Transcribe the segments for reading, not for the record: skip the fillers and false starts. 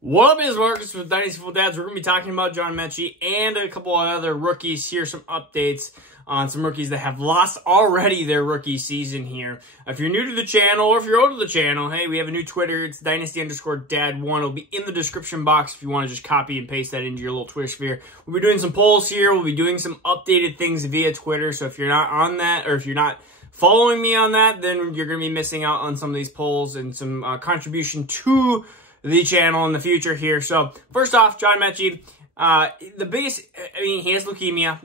What up, is Marcus with Dynasty Fun Dads. We're going to be talking about John McKee and a couple of other rookies. Here's some updates on some rookies that have lost already their rookie season here. If you're new to the channel or if you're old to the channel, hey, we have a new Twitter. It's Dynasty_Dad1. It'll be in the description box if you want to just copy and paste that into your little Twitter sphere. We'll be doing some polls here. We'll be doing some updated things via Twitter. So if you're not on that, or if you're not following me on that, then you're going to be missing out on some of these polls and some contribution to the channel in the future here. So first off, John McKee, the biggest, he has leukemia.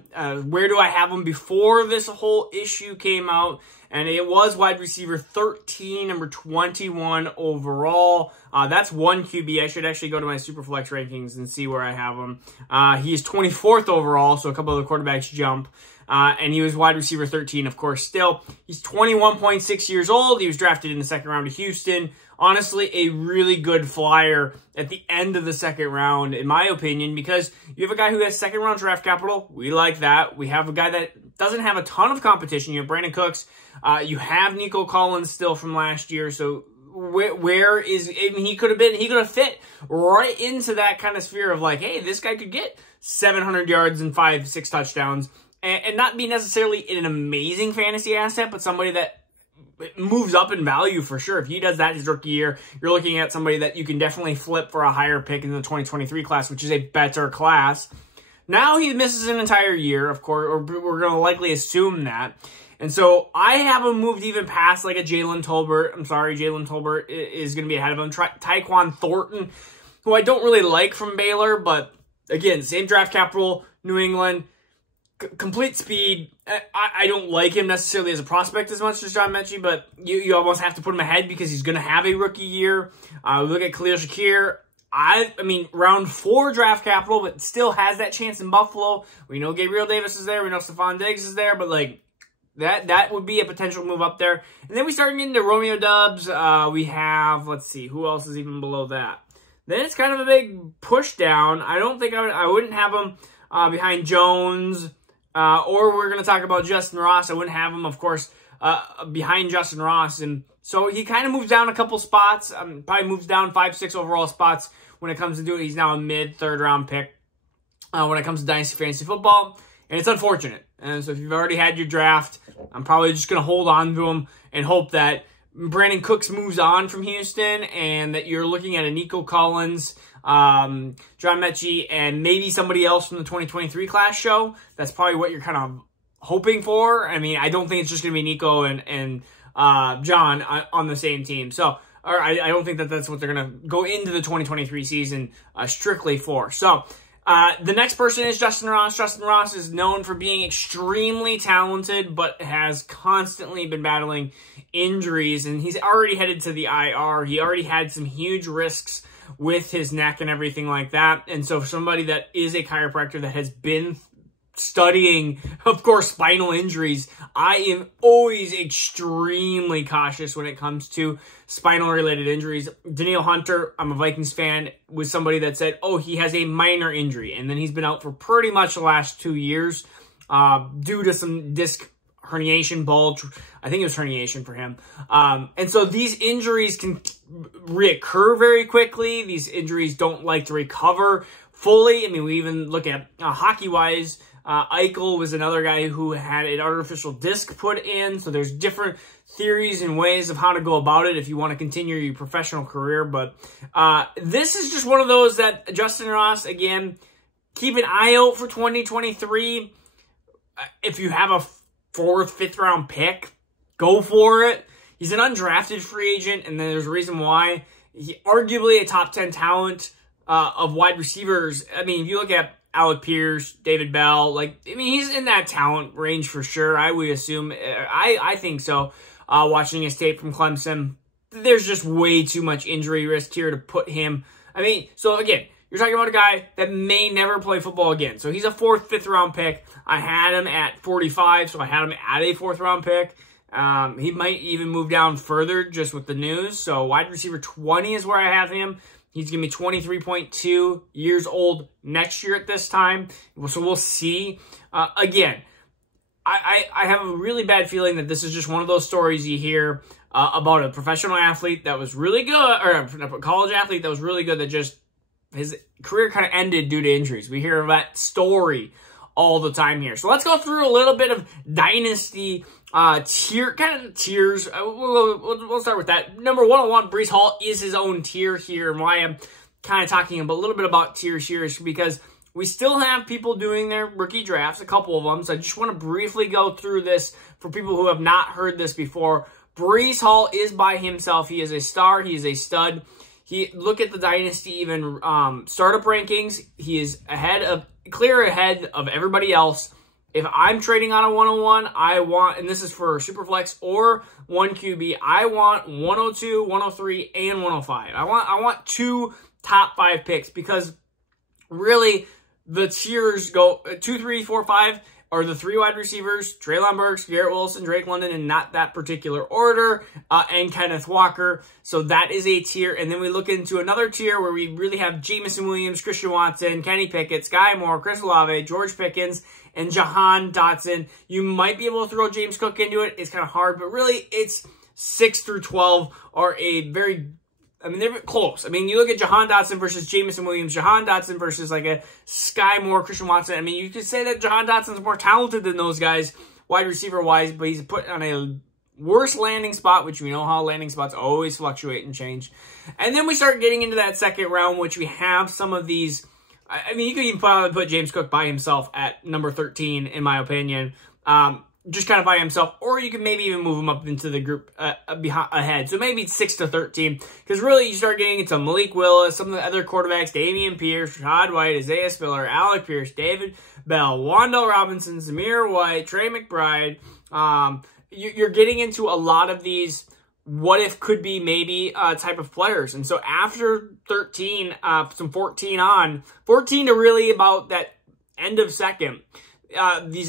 Where do I have him before this whole issue came out? And it was wide receiver 13, number 21 overall. That's one QB. I should actually go to my Superflex rankings and see where I have him. He is 24th overall, so a couple of the quarterbacks jump. And he was wide receiver 13, of course, still. He's 21.6 years old. He was drafted in the second round to Houston. Honestly, a really good flyer at the end of the second round, in my opinion, because you have a guy who has second round draft capital. We like that. We have a guy that doesn't have a ton of competition. You have Brandon Cooks. You have Nico Collins still from last year. So where is, he could have fit right into that kind of sphere of like, hey, this guy could get 700 yards and 5-6 touchdowns and not be necessarily an amazing fantasy asset, but somebody that moves up in value for sure. If he does that his rookie year, you're looking at somebody that you can definitely flip for a higher pick in the 2023 class, which is a better class. Now he misses an entire year, of course, or we're going to likely assume that. And so I have him moved even past like a Jalen Tolbert. I'm sorry, Jalen Tolbert is going to be ahead of him. Tyquan Thornton, who I don't really like from Baylor, but again, same draft capital, New England. Complete speed. I don't like him necessarily as a prospect as much as John McKee, but you almost have to put him ahead because he's going to have a rookie year. Look at Khalil Shakir. I mean, round 4 draft capital, but still has that chance in Buffalo. We know Gabriel Davis is there. We know Stephon Diggs is there, but like that would be a potential move up there. And then we start getting into Romeo Doubs. We have, let's see, who else is even below that? Then it's kind of a big push down. I don't think I wouldn't have him behind Jones. Or we're going to talk about Justin Ross. I wouldn't have him, of course, behind Justin Ross. And so he kind of moves down a couple spots. Probably moves down 5-6 overall spots when it comes to do it. He's now a mid-third round pick when it comes to Dynasty Fantasy Football. And it's unfortunate. And so if you've already had your draft, I'm probably just going to hold on to him and hope that Brandon Cooks moves on from Houston and that you're looking at a Nico Collins, John McKee, and maybe somebody else from the 2023 class show. That's probably what you're kind of hoping for. I mean, I don't think it's just going to be Nico and John on the same team. So, I don't think that that's what they're going to go into the 2023 season strictly for. So, the next person is Justin Ross. Justin Ross is known for being extremely talented, but has constantly been battling injuries, and he's already headed to the IR. He already had some huge risks with his neck and everything like that. And so for somebody that is a chiropractor that has been studying, of course, spinal injuries, I am always extremely cautious when it comes to spinal-related injuries. Danielle Hunter, I'm a Vikings fan, was somebody that said, oh, he has a minor injury. And then he's been out for pretty much the last 2 years due to some disc herniation, bulge. I think it was herniation for him. And so these injuries can reoccur very quickly. These injuries don't like to recover fully. I mean, we even look at hockey-wise, Eichel was another guy who had an artificial disc put in. So there's different theories and ways of how to go about it if you want to continue your professional career. But this is just one of those that Justin Ross, again, keep an eye out for 2023. If you have a 4th, 5th round pick, go for it. He's an undrafted free agent, and there's a reason why. He arguably a top 10 talent of wide receivers. I mean, if you look at Alec Pierce, David Bell, he's in that talent range for sure. I would assume, I think so. Watching his tape from Clemson, there's just way too much injury risk here to put him. I mean, so again, you're talking about a guy that may never play football again. So he's a 4th, 5th round pick. I had him at 45, so I had him at a 4th round pick. He might even move down further just with the news. So wide receiver 20 is where I have him. He's going to be 23.2 years old next year at this time. So we'll see. Again, I have a really bad feeling that this is just one of those stories you hear about a professional athlete that was really good, or a college athlete that was really good that just his career kind of ended due to injuries. We hear of that story all the time here. So let's go through a little bit of Dynasty tiers. We'll start with that. Number 101, Breece Hall is his own tier here, and why I'm kind of talking a little bit about tiers here is because we still have people doing their rookie drafts, a couple of them, so I just want to briefly go through this for people who have not heard this before. Breece Hall is by himself. He is a star. He is a stud. Look at the Dynasty even startup rankings. He is clear ahead of everybody else. If I'm trading on a 101, I want, and this is for Superflex or 1QB, I want 102, 103, and 105. I want 2 top 5 picks because really the tiers go 2, 3, 4, 5 are the 3 wide receivers, Treylon Burks, Garrett Wilson, Drake London, in not that particular order, and Kenneth Walker. So that is a tier. And then we look into another tier where we really have Jameson Williams, Christian Watson, Kenny Pickett, Sky Moore, Chris Olave, George Pickens, and Jahan Dotson. You might be able to throw James Cook into it. It's kind of hard, but really it's 6 through 12 are they're close. I mean, you look at Jahan Dotson versus Jameson Williams, Jahan Dotson versus like a Sky Moore, Christian Watson. I mean, you could say that Jahan Dotson's more talented than those guys, wide receiver-wise, but he's put on a worse landing spot, which we know how landing spots always fluctuate and change. And then we start getting into that second round, which we have some of these. I mean, you could even probably put James Cook by himself at number 13, in my opinion. Just kind of by himself, or you can maybe even move him up into the group ahead. So maybe it's 6 to 13, because really you start getting into Malik Willis, some of the other quarterbacks, Damien Pierce, Rashad White, Isaiah Spiller, Alec Pierce, David Bell, Wan'Dale Robinson, Zamir White, Trey McBride. You're getting into a lot of these what if could be maybe type of players. And so after 13, some 14 to really about that end of second,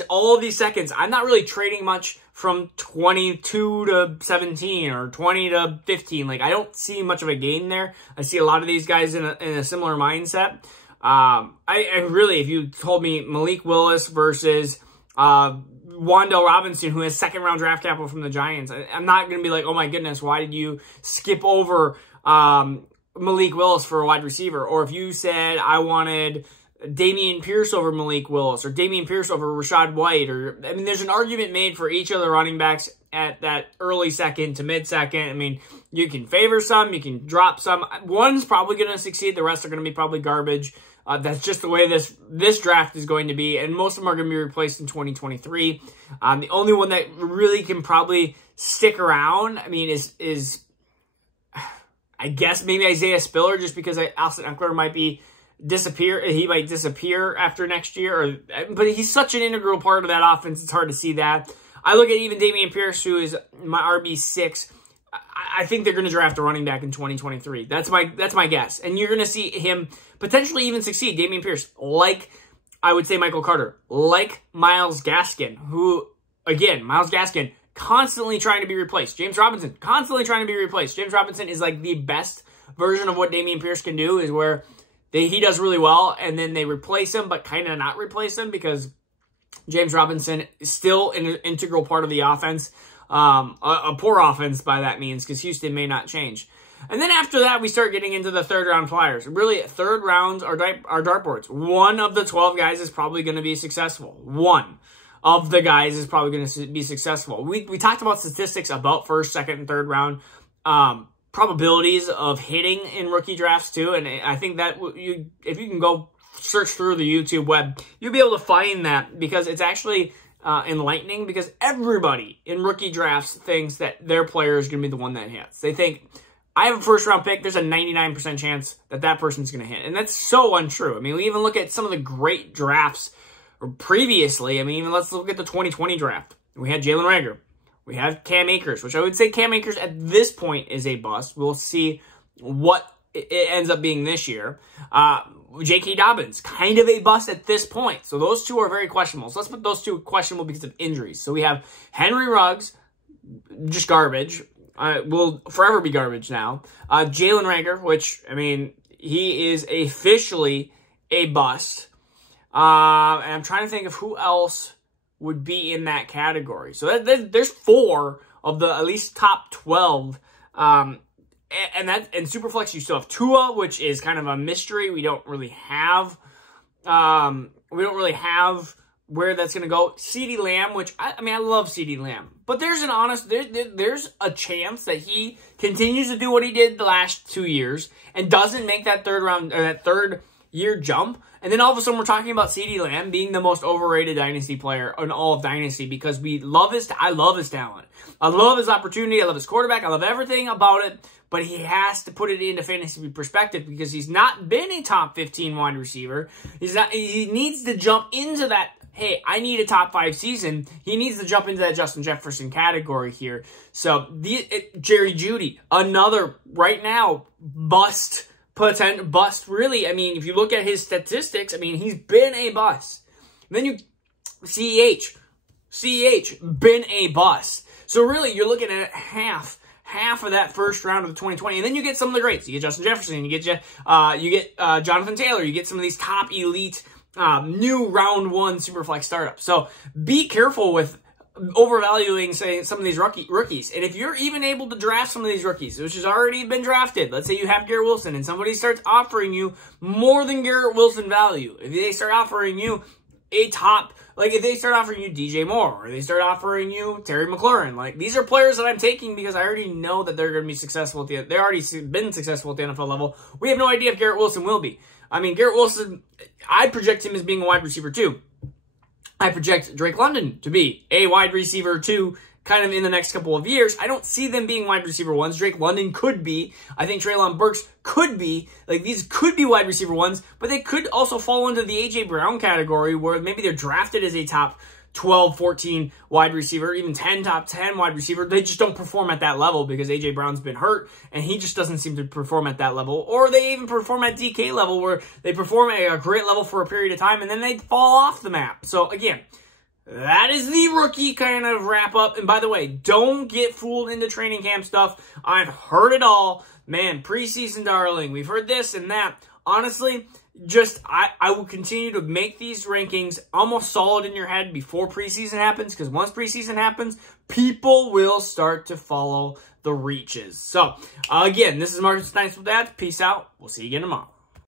all of these seconds, I'm not really trading much from 22 to 17 or 20 to 15. Like, I don't see much of a gain there. I see a lot of these guys in a similar mindset. I really, if you told me Malik Willis versus Wan'Dale Robinson, who has second-round draft capital from the Giants, I'm not going to be like, oh my goodness, why did you skip over Malik Willis for a wide receiver? Or if you said I wanted Damien Pierce over Malik Willis, or Damien Pierce over Rashad White, I mean, there's an argument made for each of the running backs at that early second to mid-second. I mean, you can favor some, you can drop some. One's probably going to succeed. The rest are going to be probably garbage. That's just the way this draft is going to be, and most of them are going to be replaced in 2023. The only one that really can probably stick around, I mean, is I guess maybe Isaiah Spiller, just because Austin Eckler might disappear. He might disappear after next year, but he's such an integral part of that offense. It's hard to see that. I look at even Damien Pierce, who is my RB6. I think they're going to draft a running back in 2023. That's my guess. And you're going to see him potentially even succeed. Damien Pierce, like I would say Michael Carter, like Myles Gaskin, who, again, Myles Gaskin, constantly trying to be replaced. James Robinson, constantly trying to be replaced. James Robinson is like the best version of what Damien Pierce can do, is where he does really well, and then they replace him, but kind of not replace him, because James Robinson is still an integral part of the offense. A poor offense by that means, because Houston may not change. And then after that, we start getting into the third-round flyers. Really, third rounds are dartboards. One of the 12 guys is probably going to be successful. One of the guys is probably going to be successful. We talked about statistics about first, second, and third round probabilities of hitting in rookie drafts too. And I think that if you can go search through the YouTube web, you'll be able to find that, because it's actually enlightening, because everybody in rookie drafts thinks that their player is going to be the one that hits. They think, I have a first-round pick, there's a 99% chance that person's going to hit. And that's so untrue. I mean, we even look at some of the great drafts previously. I mean, even let's look at the 2020 draft. We had Jalen Reagor. We have Cam Akers, which I would say Cam Akers at this point is a bust. We'll see what it ends up being this year. J.K. Dobbins, kind of a bust at this point. So those two are very questionable. So let's put those two questionable because of injuries. So we have Henry Ruggs, just garbage. Will forever be garbage now. Jalen Reagor, which, I mean, he is officially a bust. And I'm trying to think of who else would be in that category. So there's 4 of the at least top 12. And and Superflex, you still have Tua, which is kind of a mystery. We don't really have where that's going to go. CeeDee Lamb, which, I mean, I love CeeDee Lamb. But there's a chance that he continues to do what he did the last 2 years and doesn't make that third year jump. And then all of a sudden we're talking about CeeDee Lamb being the most overrated Dynasty player in all of Dynasty because I love his talent. I love his opportunity. I love his quarterback. I love everything about it. But he has to put it into fantasy perspective because he's not been a top 15 wide receiver. He needs to jump into that, hey, I need a top 5 season. He needs to jump into that Justin Jefferson category here. So Jerry Jeudy, another right now bust really. I mean, if you look at his statistics, I mean, he's been a bust. Then you CEH been a bust. So really, you're looking at half of that first round of the 2020, and then you get some of the greats. You get Justin Jefferson, you get Jonathan Taylor, you get some of these top elite new round 1 Superflex startups. So be careful with overvaluing, say, some of these rookies. And if you're even able to draft some of these rookies, which has already been drafted, let's say you have Garrett Wilson and somebody starts offering you more than Garrett Wilson value. If they start offering you a top, like if they start offering you DJ Moore or they start offering you Terry McLaurin, like these are players that I'm taking because I already know that they're going to be successful at they've already been successful at the NFL level. We have no idea if Garrett Wilson will be. I mean, Garrett Wilson, I project him as being a wide receiver 2. I project Drake London to be a wide receiver 2 kind of in the next couple of years. I don't see them being wide receiver 1s. Drake London could be. I think Treylon Burks could be. Like, these could be wide receiver 1s, but they could also fall into the A.J. Brown category where maybe they're drafted as a top 12, 14 wide receiver, even 10, top 10 wide receiver. They just don't perform at that level because A.J. Brown's been hurt, and he just doesn't seem to perform at that level. Or they even perform at DK level where they perform at a great level for a period of time, and then they fall off the map. So, again, that is the rookie kind of wrap up. And by the way, don't get fooled into training camp stuff. I've heard it all. Man, preseason darling. We've heard this and that. Honestly, I will continue to make these rankings almost solid in your head before preseason happens, because once preseason happens, people will start to follow the reaches. So, again, this is Marcus Dynasty Dads. Peace out. We'll see you again tomorrow.